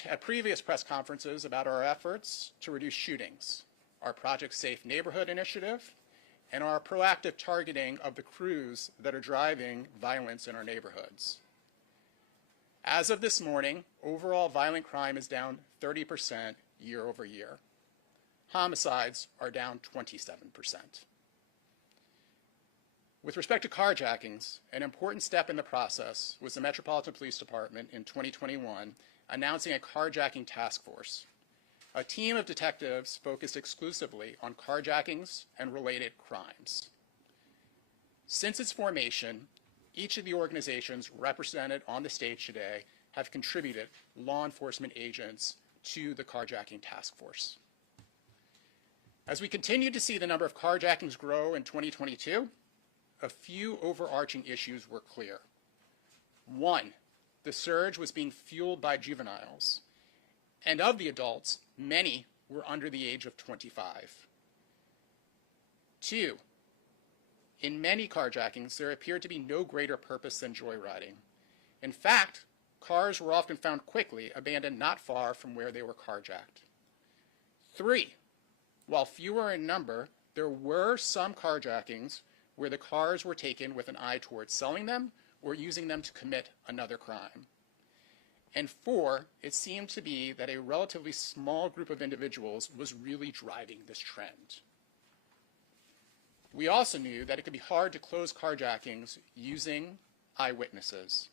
talked at previous press conferences about our efforts to reduce shootings, our Project Safe Neighborhood initiative, and our proactive targeting of the crews that are driving violence in our neighborhoods. As of this morning, overall violent crime is down 30% year over year. Homicides are down 27%. With respect to carjackings, an important step in the process was the Metropolitan Police Department in 2021 announcing a carjacking task force, a team of detectives focused exclusively on carjackings and related crimes. Since its formation, each of the organizations represented on the stage today have contributed law enforcement agents to the carjacking task force. As we continue to see the number of carjackings grow in 2022, a few overarching issues were clear. One, the surge was being fueled by juveniles, and of the adults, many were under the age of 25. Two, in many carjackings, there appeared to be no greater purpose than joyriding. In fact, cars were often found quickly abandoned not far from where they were carjacked. Three, while fewer in number, there were some carjackings where the cars were taken with an eye towards selling them or using them to commit another crime. And four, it seemed to be that a relatively small group of individuals was really driving this trend. We also knew that it could be hard to close carjackings using eyewitnesses.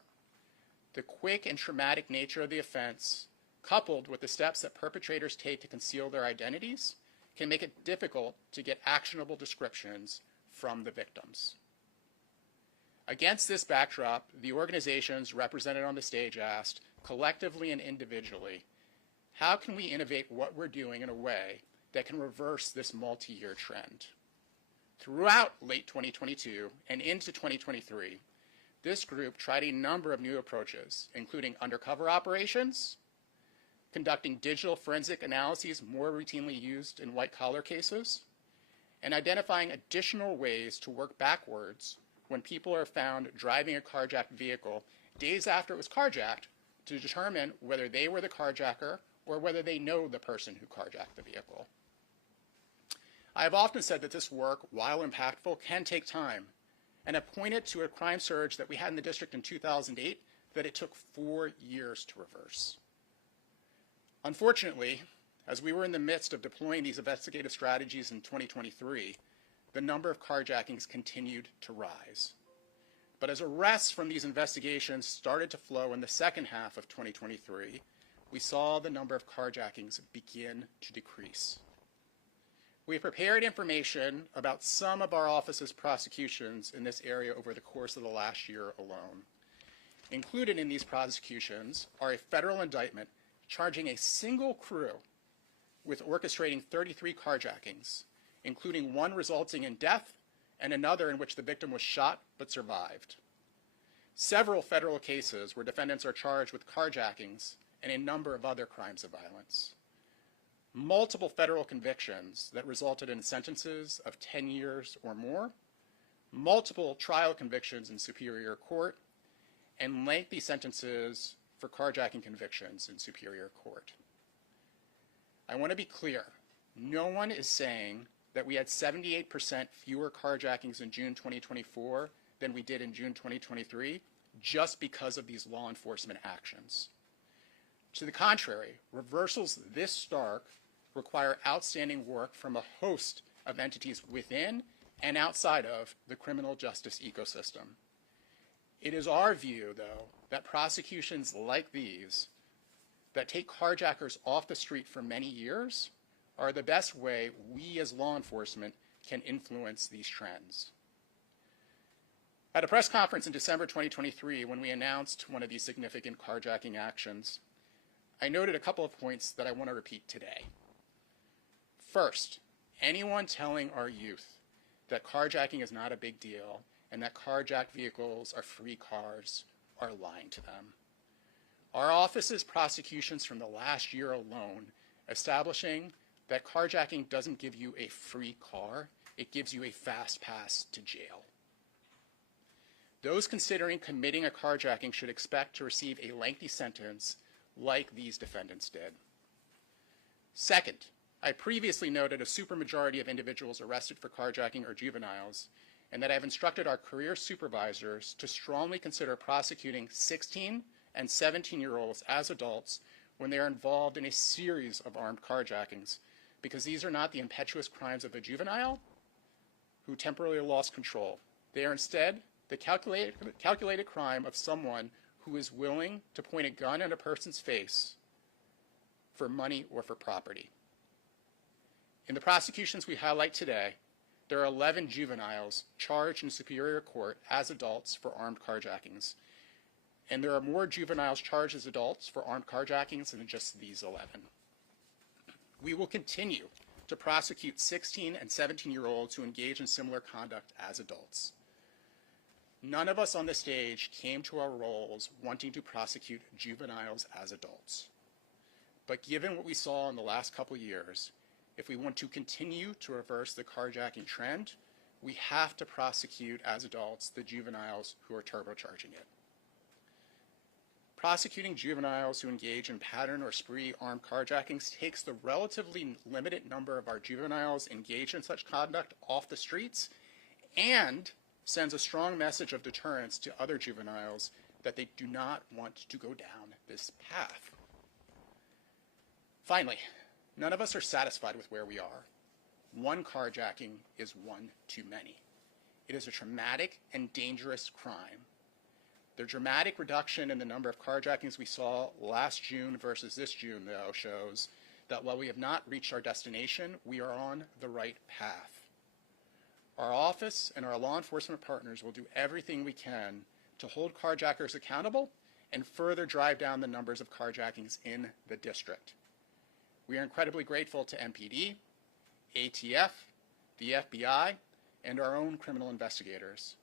The quick and traumatic nature of the offense, coupled with the steps that perpetrators take to conceal their identities, can make it difficult to get actionable descriptions from the victims. Against this backdrop, the organizations represented on the stage asked, collectively and individually, how can we innovate what we're doing in a way that can reverse this multi-year trend? Throughout late 2022 and into 2023, this group tried a number of new approaches, including undercover operations, conducting digital forensic analyses more routinely used in white-collar cases, and identifying additional ways to work backwards when people are found driving a carjacked vehicle days after it was carjacked to determine whether they were the carjacker or whether they know the person who carjacked the vehicle. I have often said that this work, while impactful, can take time, and have pointed to a crime surge that we had in the district in 2008 that it took 4 years to reverse. Unfortunately, as we were in the midst of deploying these investigative strategies in 2023, the number of carjackings continued to rise. But as arrests from these investigations started to flow in the second half of 2023, we saw the number of carjackings begin to decrease. We have prepared information about some of our office's prosecutions in this area over the course of the last year alone. Included in these prosecutions are a federal indictment charging a single crew with orchestrating 33 carjackings, including one resulting in death and another in which the victim was shot but survived. Several federal cases where defendants are charged with carjackings and a number of other crimes of violence. Multiple federal convictions that resulted in sentences of 10 years or more, multiple trial convictions in Superior Court, and lengthy sentences for carjacking convictions in Superior Court. I want to be clear, no one is saying that we had 78% fewer carjackings in June 2024 than we did in June 2023 just because of these law enforcement actions. To the contrary, reversals this stark require outstanding work from a host of entities within and outside of the criminal justice ecosystem. It is our view, though, that prosecutions like these that take carjackers off the street for many years are the best way we as law enforcement can influence these trends. At a press conference in December 2023, when we announced one of these significant carjacking actions, I noted a couple of points that I want to repeat today. First, anyone telling our youth that carjacking is not a big deal and that carjacked vehicles are free cars are lying to them. Our office's prosecutions from the last year alone establishing that carjacking doesn't give you a free car, it gives you a fast pass to jail. Those considering committing a carjacking should expect to receive a lengthy sentence, like these defendants did. Second, I previously noted a supermajority of individuals arrested for carjacking are juveniles, and that I have instructed our career supervisors to strongly consider prosecuting 16 and 17-year-olds as adults when they are involved in a series of armed carjackings, because these are not the impetuous crimes of a juvenile who temporarily lost control. They are instead the calculated crime of someone who is willing to point a gun at a person's face for money or for property. In the prosecutions we highlight today, there are 11 juveniles charged in Superior Court as adults for armed carjackings, and there are more juveniles charged as adults for armed carjackings than just these 11. We will continue to prosecute 16 and 17-year-olds who engage in similar conduct as adults. None of us on the stage came to our roles wanting to prosecute juveniles as adults. But given what we saw in the last couple years, if we want to continue to reverse the carjacking trend, we have to prosecute as adults the juveniles who are turbocharging it. Prosecuting juveniles who engage in pattern or spree armed carjackings takes the relatively limited number of our juveniles engaged in such conduct off the streets and sends a strong message of deterrence to other juveniles that they do not want to go down this path. Finally, none of us are satisfied with where we are. One carjacking is one too many. It is a traumatic and dangerous crime. The dramatic reduction in the number of carjackings we saw last June versus this June, though, shows that while we have not reached our destination, we are on the right path. Our office and our law enforcement partners will do everything we can to hold carjackers accountable and further drive down the numbers of carjackings in the district. We are incredibly grateful to MPD, ATF, the FBI, and our own criminal investigators.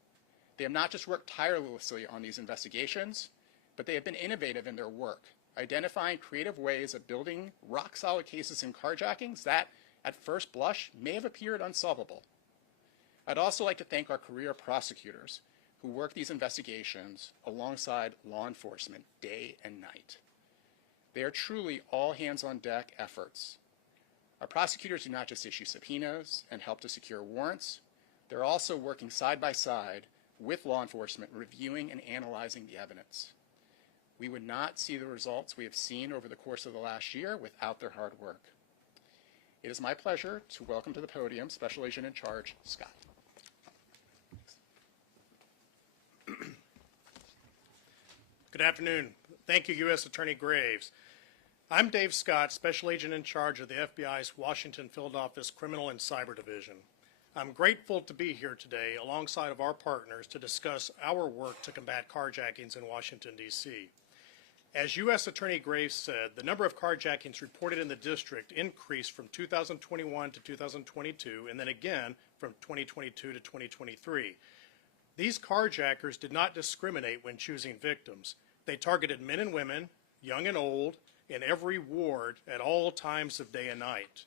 They have not just worked tirelessly on these investigations, but they have been innovative in their work, identifying creative ways of building rock-solid cases in carjackings that, at first blush, may have appeared unsolvable. I'd also like to thank our career prosecutors who work these investigations alongside law enforcement day and night. They are truly all-hands-on-deck efforts. Our prosecutors do not just issue subpoenas and help to secure warrants. They're also working side by side with law enforcement, reviewing and analyzing the evidence. We would not see the results we have seen over the course of the last year without their hard work. It is my pleasure to welcome to the podium Special Agent in Charge, Scott. Good afternoon. Thank you, U.S. Attorney Graves. I'm Dave Scott, Special Agent in Charge of the FBI's Washington Field Office Criminal and Cyber Division. I'm grateful to be here today alongside of our partners to discuss our work to combat carjackings in Washington, D.C. As U.S. Attorney Graves said, the number of carjackings reported in the district increased from 2021 to 2022 and then again from 2022 to 2023. These carjackers did not discriminate when choosing victims. They targeted men and women, young and old, in every ward at all times of day and night.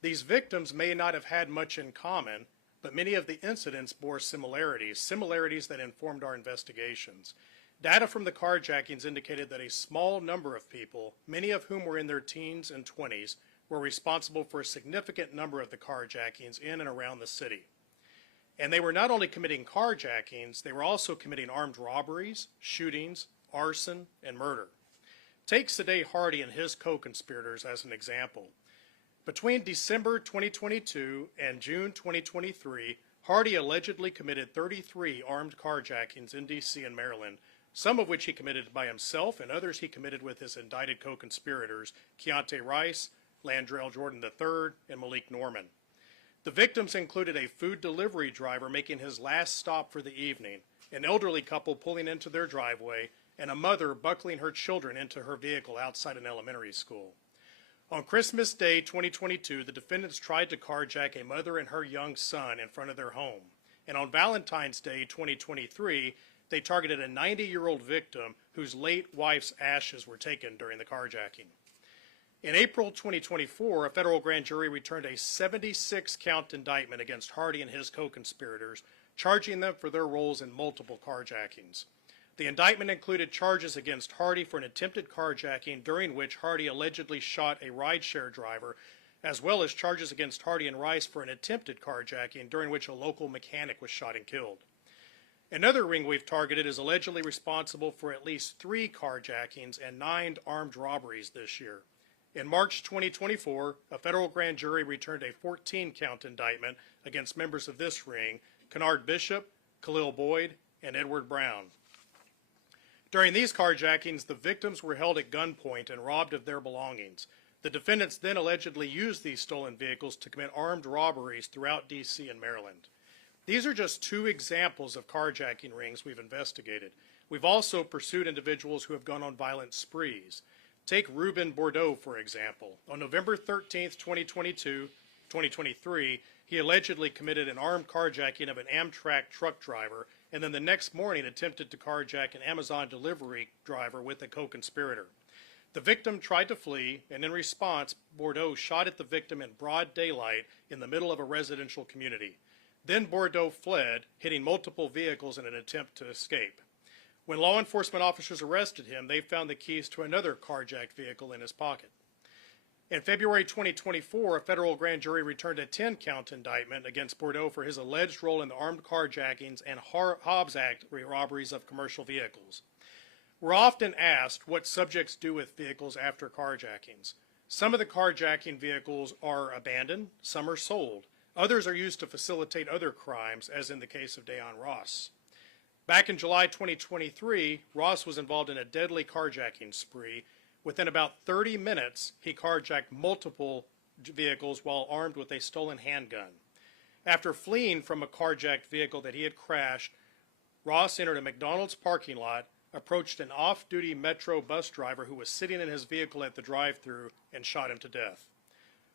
These victims may not have had much in common, but many of the incidents bore similarities that informed our investigations. Data from the carjackings indicated that a small number of people, many of whom were in their teens and 20s, were responsible for a significant number of the carjackings in and around the city. And they were not only committing carjackings, they were also committing armed robberies, shootings, arson, and murder. Take Sadeh Hardy and his co-conspirators as an example. Between December 2022 and June 2023, Hardy allegedly committed 33 armed carjackings in D.C. and Maryland, some of which he committed by himself and others he committed with his indicted co-conspirators, Keontae Rice, Landrell Jordan III, and Malik Norman. The victims included a food delivery driver making his last stop for the evening, an elderly couple pulling into their driveway, and a mother buckling her children into her vehicle outside an elementary school. On Christmas Day 2022, the defendants tried to carjack a mother and her young son in front of their home. And on Valentine's Day 2023, they targeted a 90-year-old victim whose late wife's ashes were taken during the carjacking. In April 2024, a federal grand jury returned a 76-count indictment against Hardy and his co-conspirators, charging them for their roles in multiple carjackings. The indictment included charges against Hardy for an attempted carjacking during which Hardy allegedly shot a rideshare driver, as well as charges against Hardy and Rice for an attempted carjacking during which a local mechanic was shot and killed. Another ring we've targeted is allegedly responsible for at least 3 carjackings and 9 armed robberies this year. In March 2024, a federal grand jury returned a 14-count indictment against members of this ring, Kennard Bishop, Khalil Boyd, and Edward Brown. During these carjackings, the victims were held at gunpoint and robbed of their belongings. The defendants then allegedly used these stolen vehicles to commit armed robberies throughout D.C. and Maryland. These are just 2 examples of carjacking rings we've investigated. We've also pursued individuals who have gone on violent sprees. Take Ruben Bordeaux, for example. On November 13, 2023, he allegedly committed an armed carjacking of an Amtrak truck driver, and then the next morning attempted to carjack an Amazon delivery driver with a co-conspirator. The victim tried to flee, and in response, Bordeaux shot at the victim in broad daylight in the middle of a residential community. Then Bordeaux fled, hitting multiple vehicles in an attempt to escape. When law enforcement officers arrested him, they found the keys to another carjacked vehicle in his pocket. In February 2024, a federal grand jury returned a 10-count indictment against Bordeaux for his alleged role in the armed carjackings and Hobbs Act robberies of commercial vehicles. We're often asked what subjects do with vehicles after carjackings. Some of the carjacking vehicles are abandoned, some are sold. Others are used to facilitate other crimes, as in the case of Dayon Ross. Back in July 2023, Ross was involved in a deadly carjacking spree. Within about 30 minutes, he carjacked multiple vehicles while armed with a stolen handgun. After fleeing from a carjacked vehicle that he had crashed, Ross entered a McDonald's parking lot, approached an off-duty Metro bus driver who was sitting in his vehicle at the drive-thru, and shot him to death.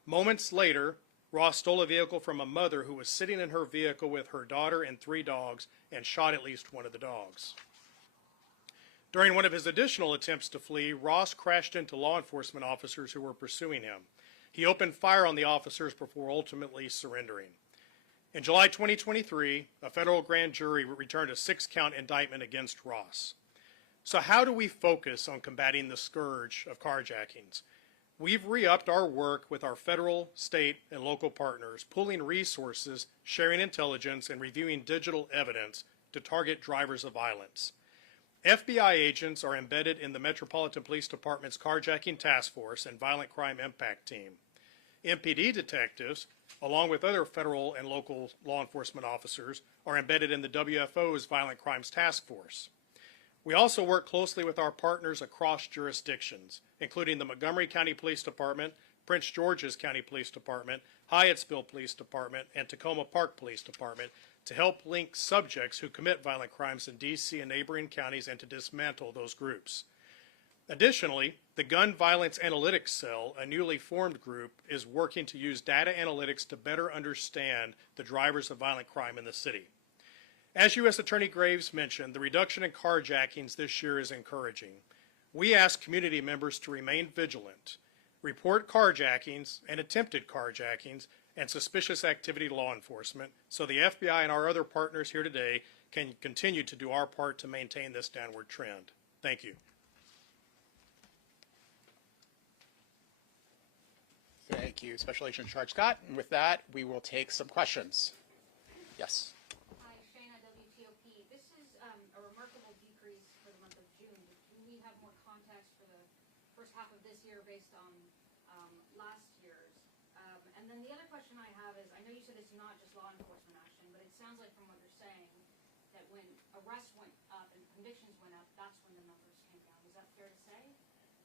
Moments later, Ross stole a vehicle from a mother who was sitting in her vehicle with her daughter and 3 dogs and shot at least one of the dogs. During one of his additional attempts to flee, Ross crashed into law enforcement officers who were pursuing him. He opened fire on the officers before ultimately surrendering. In July 2023, a federal grand jury returned a 6-count indictment against Ross. So how do we focus on combating the scourge of carjackings? We've re-upped our work with our federal, state, and local partners, pooling resources, sharing intelligence, and reviewing digital evidence to target drivers of violence. FBI agents are embedded in the Metropolitan Police Department's Carjacking Task Force and Violent Crime Impact Team. MPD detectives, along with other federal and local law enforcement officers, are embedded in the WFO's Violent Crimes Task Force. We also work closely with our partners across jurisdictions, including the Montgomery County Police Department, Prince George's County Police Department, Hyattsville Police Department, and Tacoma Park Police Department to help link subjects who commit violent crimes in D.C. and neighboring counties and to dismantle those groups. Additionally, the Gun Violence Analytics Cell, a newly formed group, is working to use data analytics to better understand the drivers of violent crime in the city. As U.S. Attorney Graves mentioned, the reduction in carjackings this year is encouraging. We ask community members to remain vigilant, report carjackings and attempted carjackings and suspicious activity to law enforcement so the FBI and our other partners here today can continue to do our part to maintain this downward trend. Thank you. Thank you, Special Agent in Charge Scott. And with that, we will take some questions. Yes. Hi, Shana, WTOP. This is a remarkable decrease for the month of June. Do we have more contacts for the first half of this year based on last year's? And then the other question I have is, I know you said it's not just law enforcement action, but it sounds like from what you're saying that when arrests went up and convictions went up, that's when the numbers came down. Is that fair to say?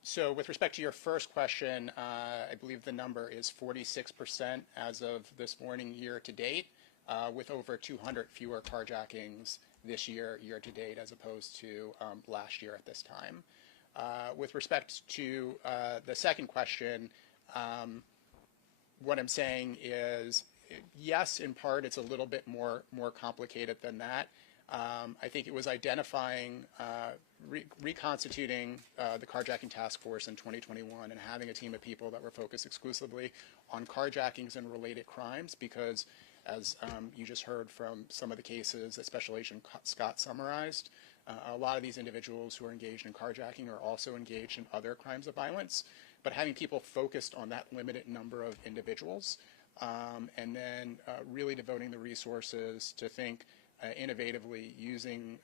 So with respect to your first question, I believe the number is 46% as of this morning year to date, with over 200 fewer carjackings this year to date as opposed to last year at this time. With respect to the second question, what I'm saying is, yes, in part, it's a little bit more complicated than that. I think it was identifying, reconstituting the carjacking task force in 2021 and having a team of people that were focused exclusively on carjackings and related crimes because, as you just heard from some of the cases that Special Agent Scott summarized, A lot of these individuals who are engaged in carjacking are also engaged in other crimes of violence, but having people focused on that limited number of individuals, and then really devoting the resources to think innovatively using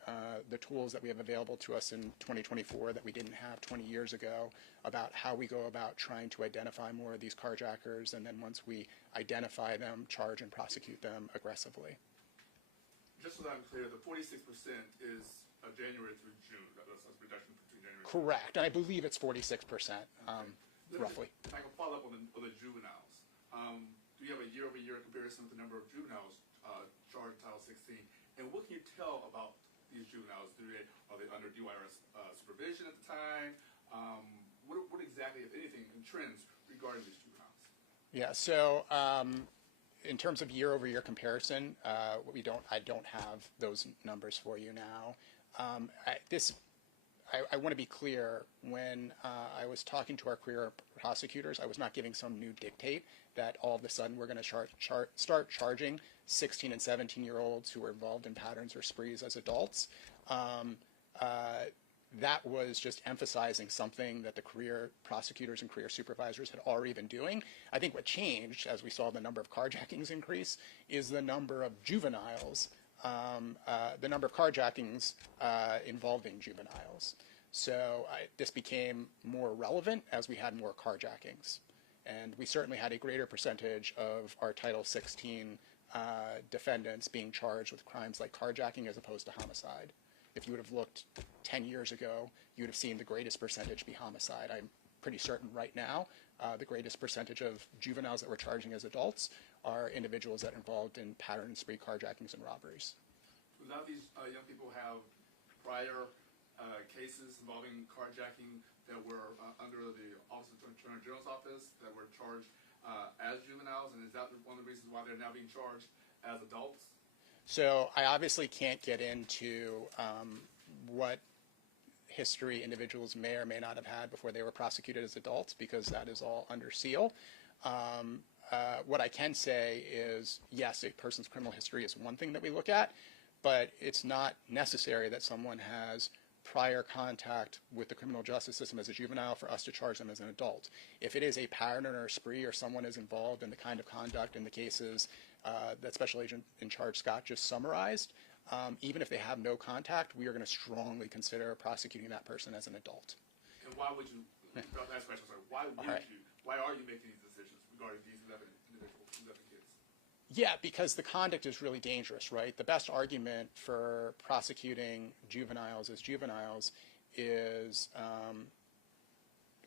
the tools that we have available to us in 2024 that we didn't have 20 years ago about how we go about trying to identify more of these carjackers, and then once we identify them, charge and prosecute them aggressively. Just so that I'm clear, the 46% is January through June. That's a reduction between January. Correct, and I believe it's 46%, roughly. I can follow up on the juveniles. Do you have a year-over-year comparison with the number of juveniles charged in Title 16? And what can you tell about these juveniles? Are they under DYRS supervision at the time? What exactly, if anything, trends regarding these juveniles? Yeah, so in terms of year-over-year comparison, I don't have those numbers for you now. I want to be clear, when I was talking to our career prosecutors, I was not giving some new dictate that all of a sudden we're going to start charging 16 and 17-year-olds who were involved in patterns or sprees as adults. That was just emphasizing something that the career prosecutors and career supervisors had already been doing. I think what changed, as we saw the number of carjackings increase, is the number of juveniles, the number of carjackings involving juveniles. So this became more relevant as we had more carjackings. And we certainly had a greater percentage of our Title 16 defendants being charged with crimes like carjacking as opposed to homicide. If you would have looked 10 years ago, you would have seen the greatest percentage be homicide. I'm pretty certain right now the greatest percentage of juveniles that we're charging as adults are individuals that are involved in pattern and spree carjackings and robberies. Without these young people have prior cases involving carjacking that were under the Office of the Attorney General's office that were charged as juveniles, and is that one of the reasons why they're now being charged as adults? So I obviously can't get into what history individuals may or may not have had before they were prosecuted as adults, because that is all under seal. What I can say is, yes, a person's criminal history is one thing that we look at, but it's not necessary that someone has prior contact with the criminal justice system as a juvenile for us to charge them as an adult. If it is a pattern or a spree, or someone is involved in the kind of conduct in the cases that Special Agent in Charge Scott just summarized, even if they have no contact, we are going to strongly consider prosecuting that person as an adult. And why would you, last question, sorry, why are you making these decisions regarding these 11 individuals, 11 kids? Yeah, because the conduct is really dangerous, right? The best argument for prosecuting juveniles as juveniles is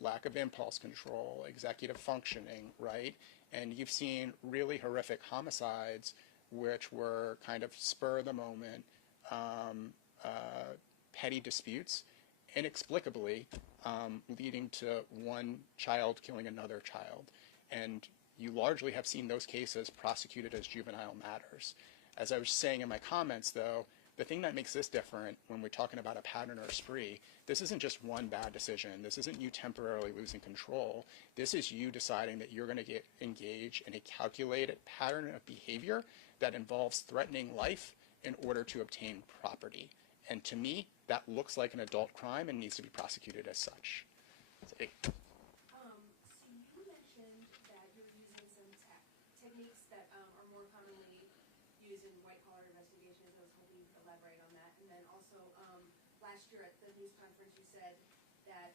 lack of impulse control, executive functioning, right? And you've seen really horrific homicides which were kind of spur of the moment, petty disputes, inexplicably leading to one child killing another child. And you largely have seen those cases prosecuted as juvenile matters. As I was saying in my comments, though, the thing that makes this different when we're talking about a pattern or a spree, this isn't just one bad decision. This isn't you temporarily losing control. This is you deciding that you're going to engage in a calculated pattern of behavior that involves threatening life in order to obtain property. And to me, that looks like an adult crime and needs to be prosecuted as such. So you mentioned that you're using some techniques that are more commonly used in white-collar investigations. I was hoping you could elaborate on that. And then also, last year at the news conference, you said that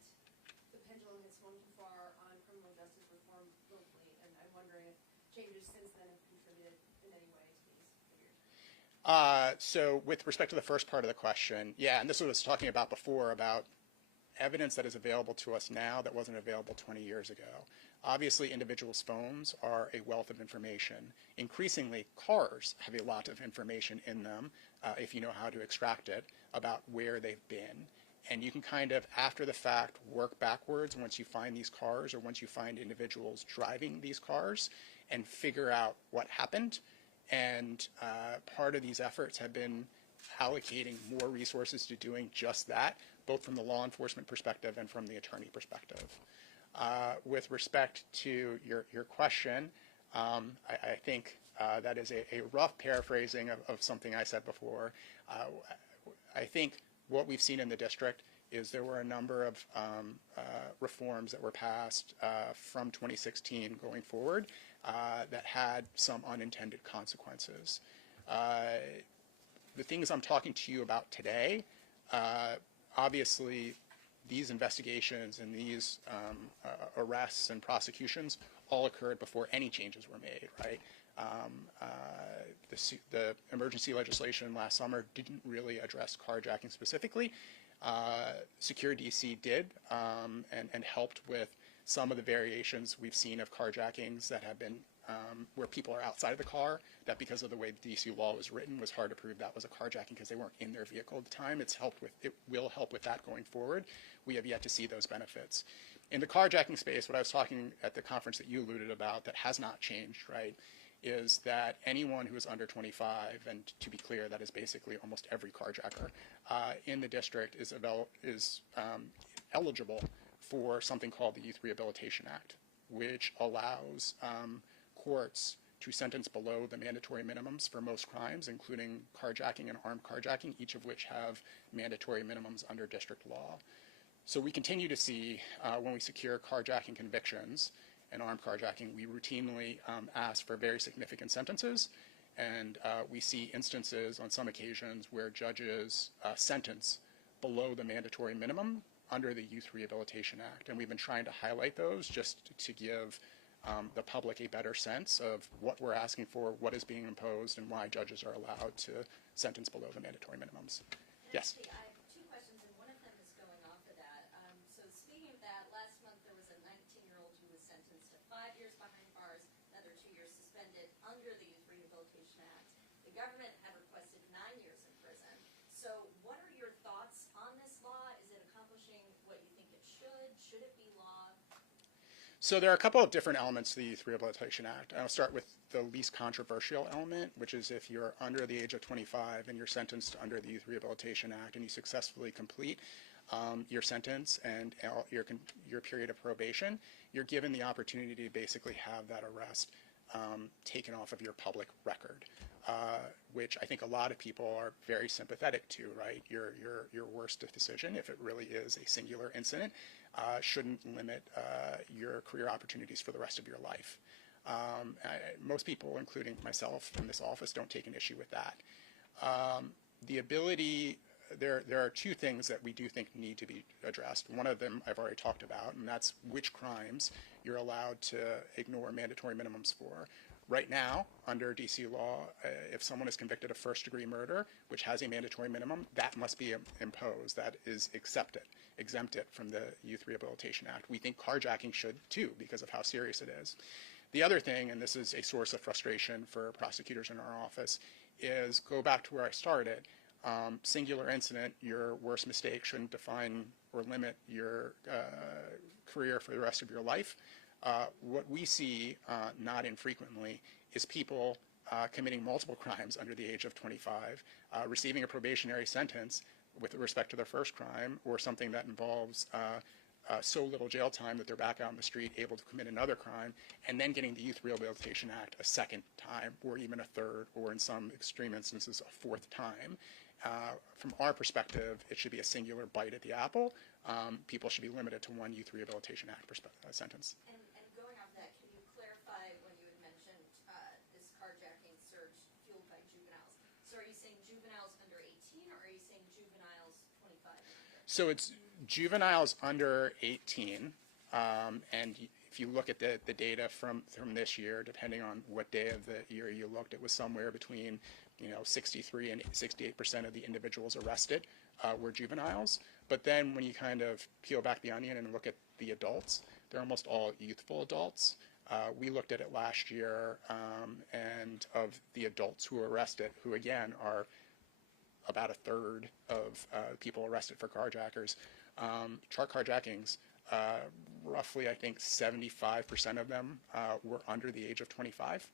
the pendulum had swung too far on criminal justice reform locally, and I'm wondering if changes since then have contributed in any way to these figures. So with respect to the first part of the question, yeah, and this is what I was talking about before, about evidence that is available to us now that wasn't available 20 years ago. Obviously, individuals' phones are a wealth of information. Increasingly, cars have a lot of information in them, if you know how to extract it, about where they've been. And you can kind of, after the fact, work backwards once you find these cars or once you find individuals driving these cars and figure out what happened. And part of these efforts have been allocating more resources to doing just that, both from the law enforcement perspective and from the attorney perspective. With respect to your question, I think that is a rough paraphrasing of something I said before. I think what we've seen in the district is there were a number of reforms that were passed from 2016 going forward that had some unintended consequences. The things I'm talking to you about today, obviously these investigations and these arrests and prosecutions all occurred before any changes were made, right? The emergency legislation last summer didn't really address carjacking specifically. Secure DC did and helped with some of the variations we've seen of carjackings that have been where people are outside of the car, that because of the way the DC law was written was hard to prove that was a carjacking because they weren't in their vehicle at the time. It will help with that going forward. We have yet to see those benefits. In the carjacking space, what I was talking at the conference that you alluded about that has not changed, right, is that anyone who is under 25, and to be clear, that is basically almost every carjacker in the district is eligible for something called the Youth Rehabilitation Act, which allows courts to sentence below the mandatory minimums for most crimes, including carjacking and armed carjacking, each of which have mandatory minimums under district law. So we continue to see, when we secure carjacking convictions and armed carjacking, we routinely ask for very significant sentences, and we see instances on some occasions where judges sentence below the mandatory minimum under the Youth Rehabilitation Act. And we've been trying to highlight those just to give the public a better sense of what we're asking for, what is being imposed, and why judges are allowed to sentence below the mandatory minimums. Yes? Actually, I have two questions, and one of them is going off of that. So speaking of that, last month there was a 19-year-old who was sentenced to 5 years behind bars, another 2 years suspended under the Youth Rehabilitation Act. The government had requested 9 years in prison. So what are your thoughts on this law? Is it accomplishing what you think it should? Should it be law? So there are a couple of different elements to the Youth Rehabilitation Act. I'll start with the least controversial element, which is if you're under the age of 25 and you're sentenced under the Youth Rehabilitation Act and you successfully complete your sentence and your period of probation, you're given the opportunity to basically have that arrest taken off of your public record, which I think a lot of people are very sympathetic to, right? Your worst decision, if it really is a singular incident, shouldn't limit your career opportunities for the rest of your life. Most people, including myself in this office, don't take an issue with that. The ability, there are two things that we do think need to be addressed. One of them I've already talked about, and that's which crimes you're allowed to ignore mandatory minimums for. Right now, under DC law, if someone is convicted of first-degree murder, which has a mandatory minimum, that must be imposed. That is exempted from the Youth Rehabilitation Act. We think carjacking should too, because of how serious it is. The other thing, and this is a source of frustration for prosecutors in our office, is go back to where I started. Singular incident, your worst mistake shouldn't define or limit your career for the rest of your life. What we see not infrequently is people committing multiple crimes under the age of 25, receiving a probationary sentence with respect to their first crime, or something that involves so little jail time that they're back out on the street able to commit another crime, and then getting the Youth Rehabilitation Act a second time, or even a third, or in some extreme instances a fourth time. From our perspective, it should be a singular bite at the apple. People should be limited to one Youth Rehabilitation Act sentence. And going off that, can you clarify when you had mentioned this carjacking surge fueled by juveniles? So are you saying juveniles under 18, or are you saying juveniles 25 and under? So it's juveniles under 18, and if you look at the data from this year, depending on what day of the year you looked, it was somewhere between 63 and 68% of the individuals arrested were juveniles. But then when you kind of peel back the onion and look at the adults, they're almost all youthful adults. We looked at it last year, and of the adults who were arrested, who again are about a third of people arrested for carjackers, carjackings, roughly I think 75% of them were under the age of 25.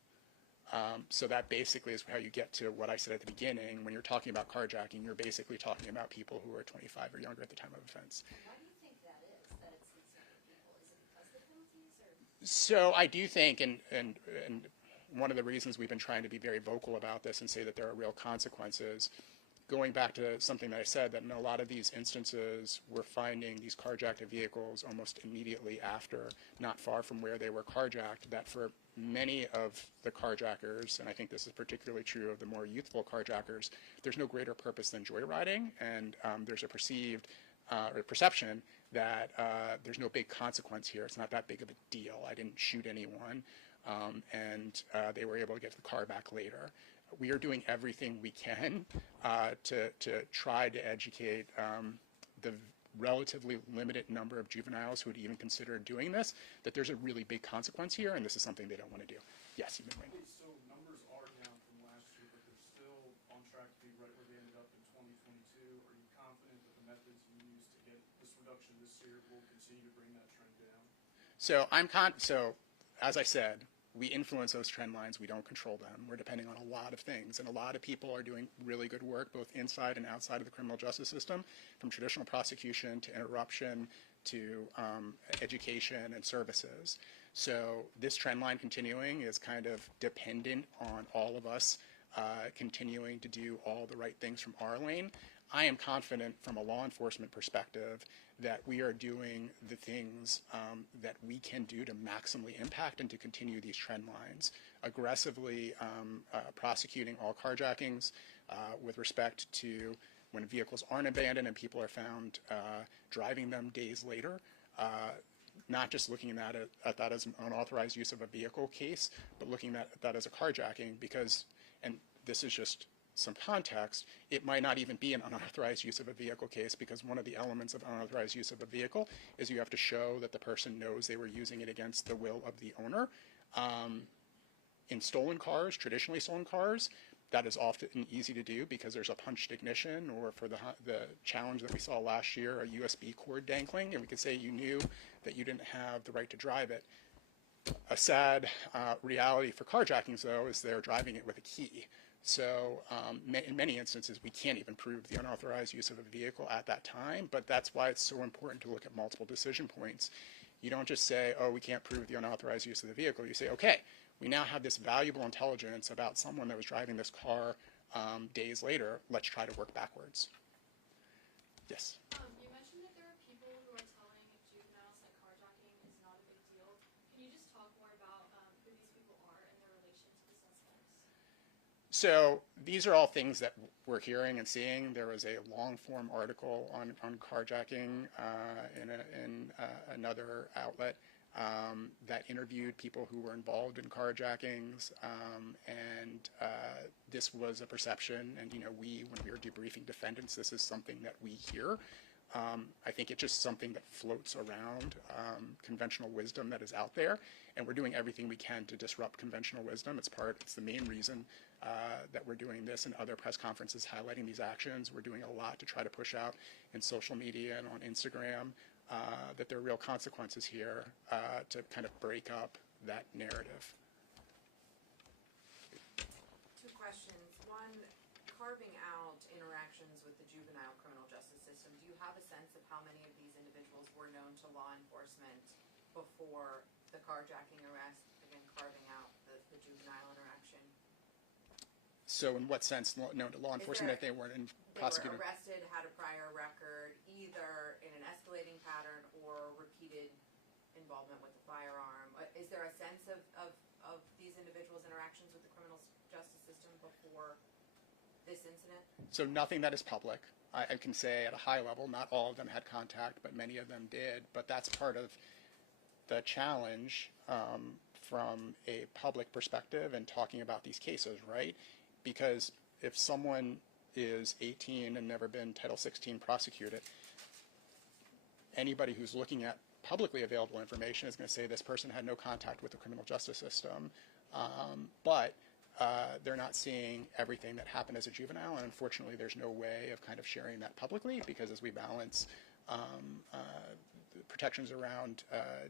So that basically is how you get to what I said at the beginning. When you're talking about carjacking, you're basically talking about people who are 25 or younger at the time of offense. Why do you think that is, that it's these younger people? Is it because of the penalties, or? So I do think, and one of the reasons we've been trying to be very vocal about this and say that there are real consequences going back to something that I said, that in a lot of these instances, we're finding these carjacked vehicles almost immediately after, not far from where they were carjacked, that for many of the carjackers, and I think this is particularly true of the more youthful carjackers, there's no greater purpose than joyriding, and there's a perceived or perception that there's no big consequence here. It's not that big of a deal. I didn't shoot anyone, and they were able to get the car back later. We are doing everything we can to try to educate the relatively limited number of juveniles who would even consider doing this, that there's a really big consequence here, and this is something they don't want to do. Yes, you've been waiting. So numbers are down from last year, but they're still on track to be right where they ended up in 2022. Are you confident that the methods you use to get this reduction this year will continue to bring that trend down? So so as I said, we influence those trend lines. We don't control them. We're depending on a lot of things. And a lot of people are doing really good work, both inside and outside of the criminal justice system, from traditional prosecution to interruption to education and services. So this trend line continuing is kind of dependent on all of us continuing to do all the right things from our lane. I am confident from a law enforcement perspective that we are doing the things that we can do to maximally impact and to continue these trend lines. Aggressively prosecuting all carjackings with respect to when vehicles aren't abandoned and people are found driving them days later. Not just looking at that as an unauthorized use of a vehicle case, but looking at that as a carjacking, because, and this is just some context, it might not even be an unauthorized use of a vehicle case, because one of the elements of unauthorized use of a vehicle is you have to show that the person knows they were using it against the will of the owner. In stolen cars, traditionally stolen cars, that is often easy to do because there's a punched ignition, or for the challenge that we saw last year, a USB cord dangling, and we could say you knew that you didn't have the right to drive it. A sad reality for carjackings, though, is they're driving it with a key. So in many instances, we can't even prove the unauthorized use of a vehicle at that time, but that's why it's so important to look at multiple decision points. You don't just say, oh, we can't prove the unauthorized use of the vehicle. You say, okay, we now have this valuable intelligence about someone that was driving this car days later. Let's try to work backwards. Yes? You mentioned that there are people who are telling juveniles that carjacking is not a big deal. Can you just talk more about who these people are and their relation to the suspects? So these are all things that we're hearing and seeing. There was a long-form article on carjacking in another outlet that interviewed people who were involved in carjackings, and this was a perception. And when we were debriefing defendants, this is something that we hear. I think it's just something that floats around conventional wisdom that is out there, and we're doing everything we can to disrupt conventional wisdom. It's the main reason that we're doing this and other press conferences highlighting these actions. We're doing a lot to try to push out in social media and on Instagram that there are real consequences here to kind of break up that narrative. Two questions. One, carving out interactions with the juvenile criminal justice system, do you have a sense of how many of these individuals were known to law enforcement before the carjacking arrest, again, carving out the juvenile interaction? So in what sense known to law enforcement that they weren't prosecuted? They were arrested, had a prior record, either in an escalating pattern or repeated involvement with the firearm. Is there a sense of these individuals' interactions with the criminal justice system before this incident? So nothing that is public. I can say at a high level, not all of them had contact, but many of them did. But that's part of the challenge from a public perspective and talking about these cases, right? Because if someone is 18 and never been Title 16 prosecuted, anybody who's looking at publicly available information is going to say this person had no contact with the criminal justice system. But they're not seeing everything that happened as a juvenile, and unfortunately there's no way of kind of sharing that publicly, because as we balance the protections around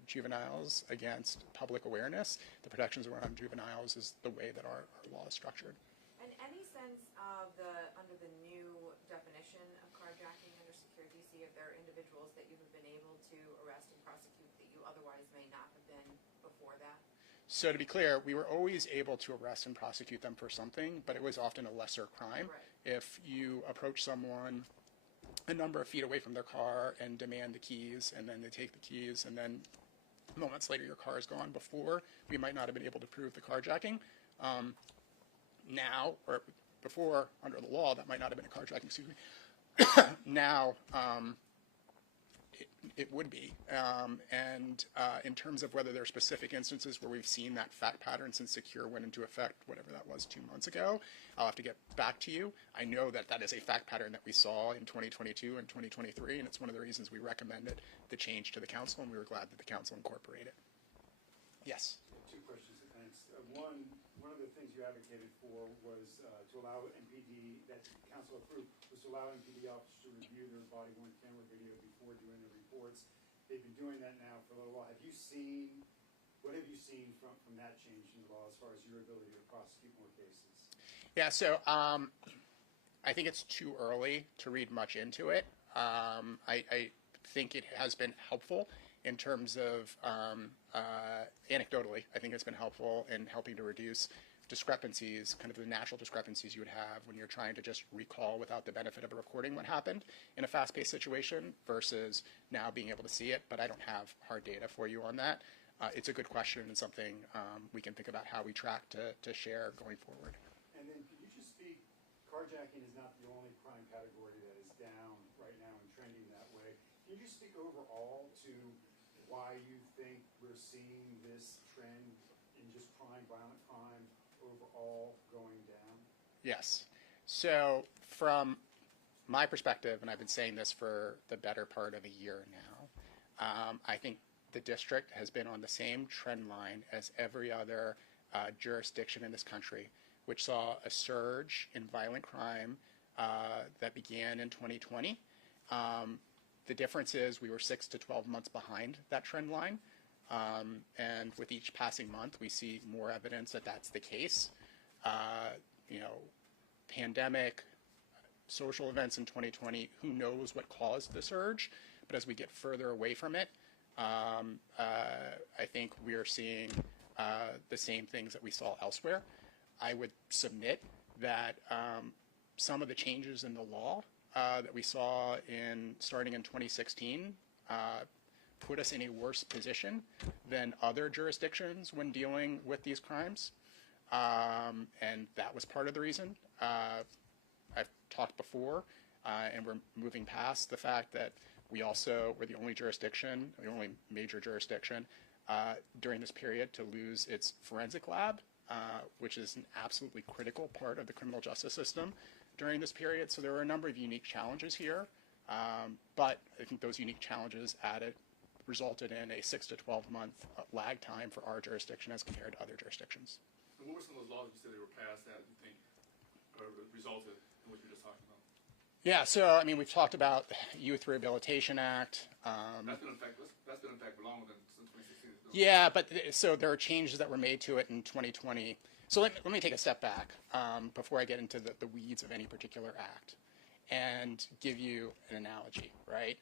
juveniles against public awareness, the protections around juveniles is the way that our law is structured. And any sense of under the new definition of carjacking under secure DC, if there are individuals that you have been able to arrest and prosecute that you otherwise may not have been before that? So to be clear, we were always able to arrest and prosecute them for something, but it was often a lesser crime. Right. If you approach someone a number of feet away from their car and demand the keys, and then they take the keys, and then moments later your car is gone, before we might not have been able to prove the carjacking. Now, or before, under the law, that might not have been a carjacking, excuse me. Now, it would be. And in terms of whether there are specific instances where we've seen that fact pattern since Secure went into effect, whatever that was, 2 months ago, I'll have to get back to you. I know that that is a fact pattern that we saw in 2022 and 2023, and it's one of the reasons we recommended the change to the council, and we were glad that the council incorporated. Yes? Two questions, thanks. One of the things you advocated for was to allow MPD, that council approved, was to allow MPD officers to review their body-worn camera video before doing the reports. They've been doing that now for a little while. What have you seen from that change in the law as far as your ability to prosecute more cases? Yeah, so I think it's too early to read much into it. I think it has been helpful in terms of, anecdotally, I think it's been helpful in helping to reduce discrepancies, kind of the natural discrepancies you would have when you're trying to just recall without the benefit of a recording what happened in a fast-paced situation versus now being able to see it, but I don't have hard data for you on that. It's a good question and something we can think about how we track to share going forward. And then could you just speak, carjacking is not the only crime category that is down right now and trending that way. Can you just speak overall to why you think we're seeing this trend in just crime, violent crime, overall going down? Yes. So from my perspective, and I've been saying this for the better part of a year now, I think the district has been on the same trend line as every other jurisdiction in this country, which saw a surge in violent crime that began in 2020. The difference is we were 6 to 12 months behind that trend line. And with each passing month, we see more evidence that that's the case. Pandemic, social events in 2020, who knows what caused the surge? But as we get further away from it, I think we are seeing the same things that we saw elsewhere. I would submit that some of the changes in the law that we saw starting in 2016 put us in a worse position than other jurisdictions when dealing with these crimes. And that was part of the reason. I've talked before, and we're moving past the fact that we also were the only jurisdiction, the only major jurisdiction during this period to lose its forensic lab, which is an absolutely critical part of the criminal justice system during this period. So there were a number of unique challenges here, but I think those unique challenges resulted in a 6 to 12 month lag time for our jurisdiction as compared to other jurisdictions. And what were some of those laws you said they were passed that you think resulted in what you were just talking about? Yeah, so I mean, we've talked about the Youth Rehabilitation Act. That's been in effect for longer than since 2016. Yeah, but so there are changes that were made to it in 2020. So let me take a step back before I get into the weeds of any particular act and give you an analogy, right?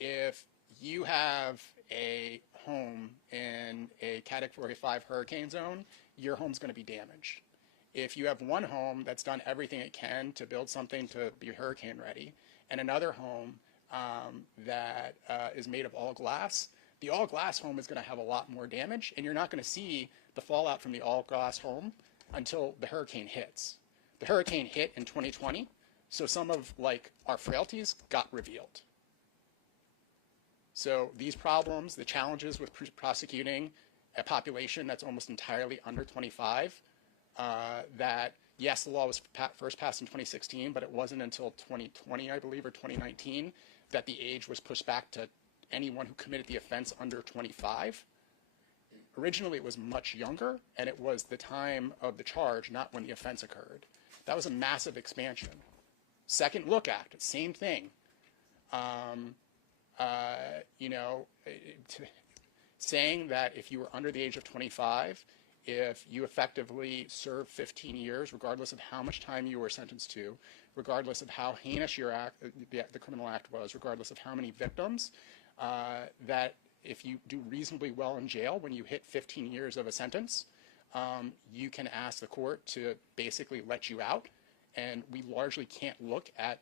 If you have a home in a Category 5 hurricane zone, your home's going to be damaged. If you have one home that's done everything it can to build something to be hurricane ready, and another home that is made of all glass, the all glass home is going to have a lot more damage, and you're not going to see the fallout from the all glass home until the hurricane hits. The hurricane hit in 2020, so some of our frailties got revealed. So these problems, the challenges with prosecuting a population that's almost entirely under 25, that yes, the law was first passed in 2016, but it wasn't until 2020, I believe, or 2019, that the age was pushed back to anyone who committed the offense under 25. Originally, it was much younger, and it was the time of the charge, not when the offense occurred. That was a massive expansion. Second Look Act, same thing. Saying that if you were under the age of 25, if you effectively served 15 years, regardless of how much time you were sentenced to, regardless of how heinous your act, the criminal act was, regardless of how many victims, that if you do reasonably well in jail when you hit 15 years of a sentence, you can ask the court to basically let you out. And we largely can't look at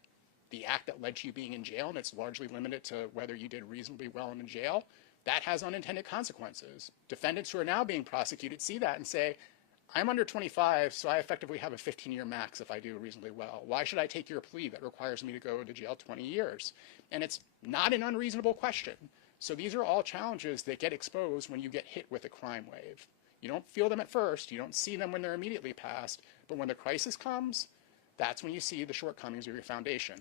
the act that led to you being in jail, and it's largely limited to whether you did reasonably well in jail. That has unintended consequences. Defendants who are now being prosecuted see that and say, I'm under 25, so I effectively have a 15-year max if I do reasonably well. Why should I take your plea that requires me to go to jail 20 years? And it's not an unreasonable question. So these are all challenges that get exposed when you get hit with a crime wave. You don't feel them at first. You don't see them when they're immediately passed. But when the crisis comes, that's when you see the shortcomings of your foundation.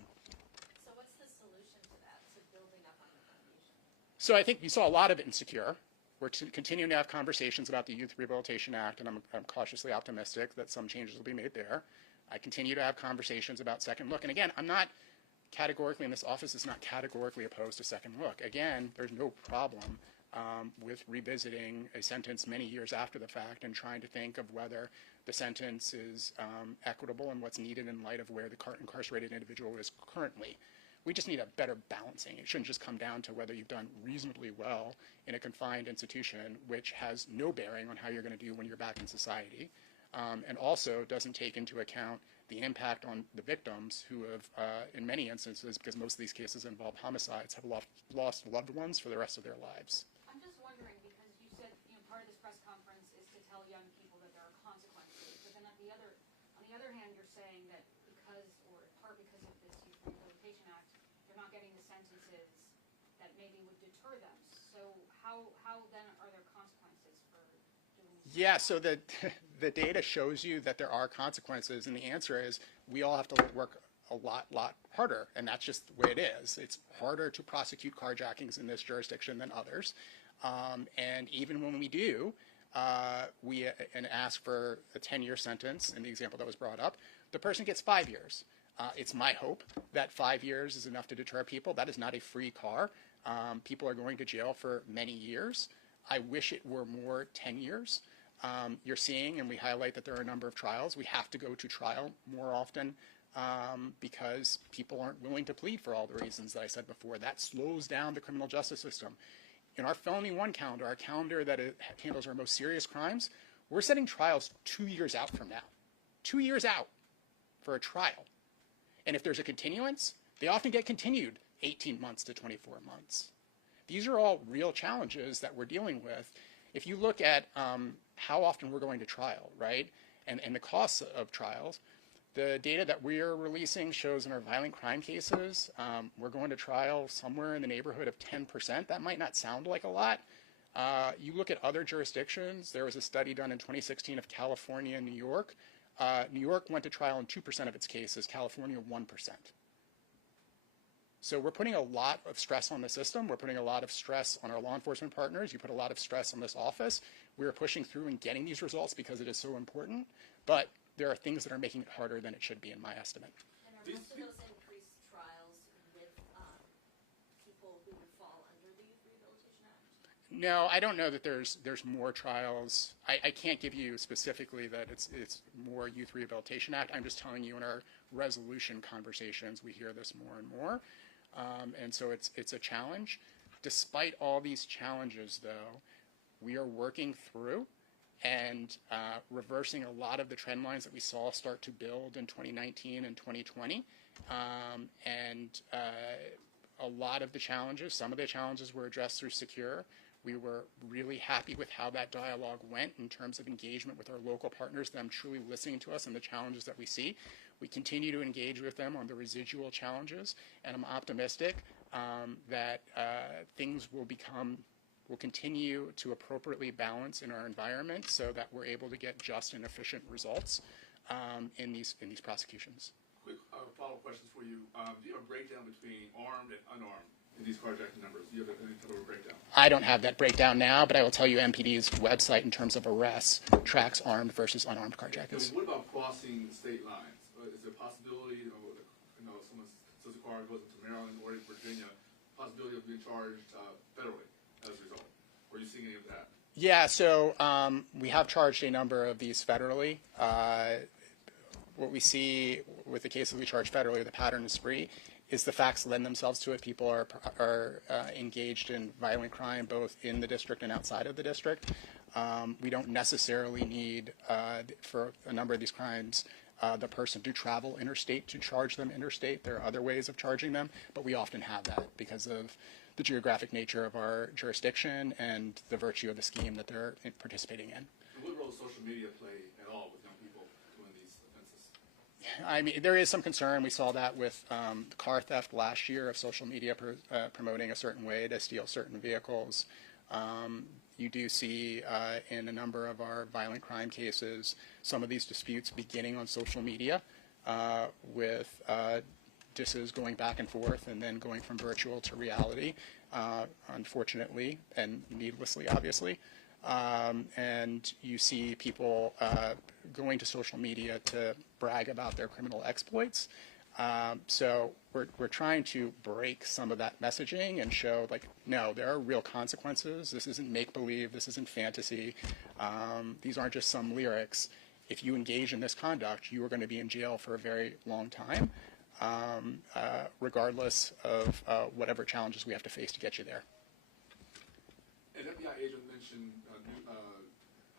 So what's the solution to that, to building up on the foundation? So I think you saw a lot of it in Secure. We're continuing to have conversations about the Youth Rehabilitation Act, and I'm cautiously optimistic that some changes will be made there. I continue to have conversations about Second Look. And again, I'm not categorically, and this office is not categorically opposed to Second Look. Again, there's no problem with revisiting a sentence many years after the fact and trying to think of whether the sentence is equitable and what's needed in light of where the incarcerated individual is currently. We just need a better balancing. It shouldn't just come down to whether you've done reasonably well in a confined institution, which has no bearing on how you're going to do when you're back in society, and also doesn't take into account the impact on the victims who have, in many instances, because most of these cases involve homicides, have lost loved ones for the rest of their lives. I'm just wondering, because you said, part of this press conference is to tell young people that there are consequences, but then on the other hand, you're saying that because, or in part because of this Youth Rehabilitation Act, they're not getting the sentences that maybe would deter them. So how then are there consequences for doing this? Yeah, so the data shows you that there are consequences, and the answer is we all have to work a lot harder, and that's just the way it is. It's harder to prosecute carjackings in this jurisdiction than others, and even when we do, and ask for a 10-year sentence in the example that was brought up, the person gets 5 years. It's my hope that 5 years is enough to deter people. That is not a free car. People are going to jail for many years. I wish it were more 10 years. You're seeing, and we highlight that there are a number of trials. We have to go to trial more often because people aren't willing to plead for all the reasons that I said before. That slows down the criminal justice system. In our Felony 1 calendar, our calendar that handles our most serious crimes, we're setting trials 2 years out from now. 2 years out for a trial. And if there's a continuance, they often get continued 18 months to 24 months. These are all real challenges that we're dealing with. If you look at how often we're going to trial, right, and the costs of trials, the data that we're releasing shows in our violent crime cases, we're going to trial somewhere in the neighborhood of 10%. That might not sound like a lot. You look at other jurisdictions. There was a study done in 2016 of California and New York. New York went to trial in 2% of its cases, California 1%. So we're putting a lot of stress on the system. We're putting a lot of stress on our law enforcement partners. You put a lot of stress on this office. We're pushing through and getting these results because it is so important. But there are things that are making it harder than it should be, in my estimate. And are most of those increased trials with people who would fall under the Youth Rehabilitation Act? No, I don't know that there's more trials. I can't give you specifically that it's more Youth Rehabilitation Act. I'm just telling you in our resolution conversations, we hear this more and more. And so it's a challenge. Despite all these challenges, though, we are working through and reversing a lot of the trend lines that we saw start to build in 2019 and 2020. And a lot of the challenges, some of the challenges were addressed through Secure. We were really happy with how that dialogue went in terms of engagement with our local partners, them truly listening to us and the challenges that we see. We continue to engage with them on the residual challenges, and I'm optimistic that things will continue to appropriately balance in our environment so that we're able to get just and efficient results in these prosecutions. Quick follow-up questions for you. Do you have a breakdown between armed and unarmed in these carjacking numbers? Do you have any type of a breakdown? I don't have that breakdown now, but I will tell you MPD's website in terms of arrests tracks armed versus unarmed carjackers. What about crossing state lines? Is there a possibility, someone says a car goes into Maryland or Virginia, possibility of being charged federally as a result? Are you seeing any of that? Yeah, so we have charged a number of these federally. What we see with the cases we charge federally, the pattern is free, is the facts lend themselves to it. People are engaged in violent crime both in the district and outside of the district. We don't necessarily need, for a number of these crimes, the person to travel interstate to charge them interstate. There are other ways of charging them, but we often have that because of the geographic nature of our jurisdiction and the virtue of the scheme that they're participating in. And what role does social media play at all with young people doing these offenses? I mean, there is some concern. We saw that with car theft last year of social media promoting a certain way to steal certain vehicles. You do see in a number of our violent crime cases some of these disputes beginning on social media with disses going back and forth and then going from virtual to reality, unfortunately and needlessly, obviously. And you see people going to social media to brag about their criminal exploits. So we're trying to break some of that messaging and show, like, no, there are real consequences. This isn't make-believe. This isn't fantasy. These aren't just some lyrics. If you engage in this conduct, you are going to be in jail for a very long time, regardless of whatever challenges we have to face to get you there. An FBI agent mentioned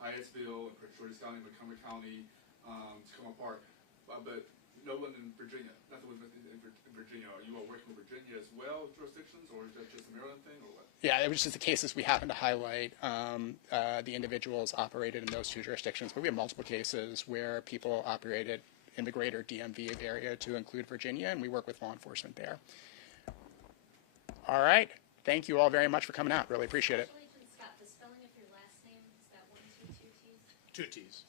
Hyattsville and Prince George's County, Montgomery County to come apart, but no one in Virginia. Nothing was in Virginia. Are you all working with Virginia as well, jurisdictions, or is that just a Maryland thing, or what? Yeah, it was just the cases we happened to highlight. The individuals operated in those two jurisdictions, but we have multiple cases where people operated in the greater DMV area to include Virginia, and we work with law enforcement there. All right. Thank you all very much for coming out. Really appreciate it. Special Agent Scott, the spelling of your last name, is that 1, 2, 2 T's? 2 T's.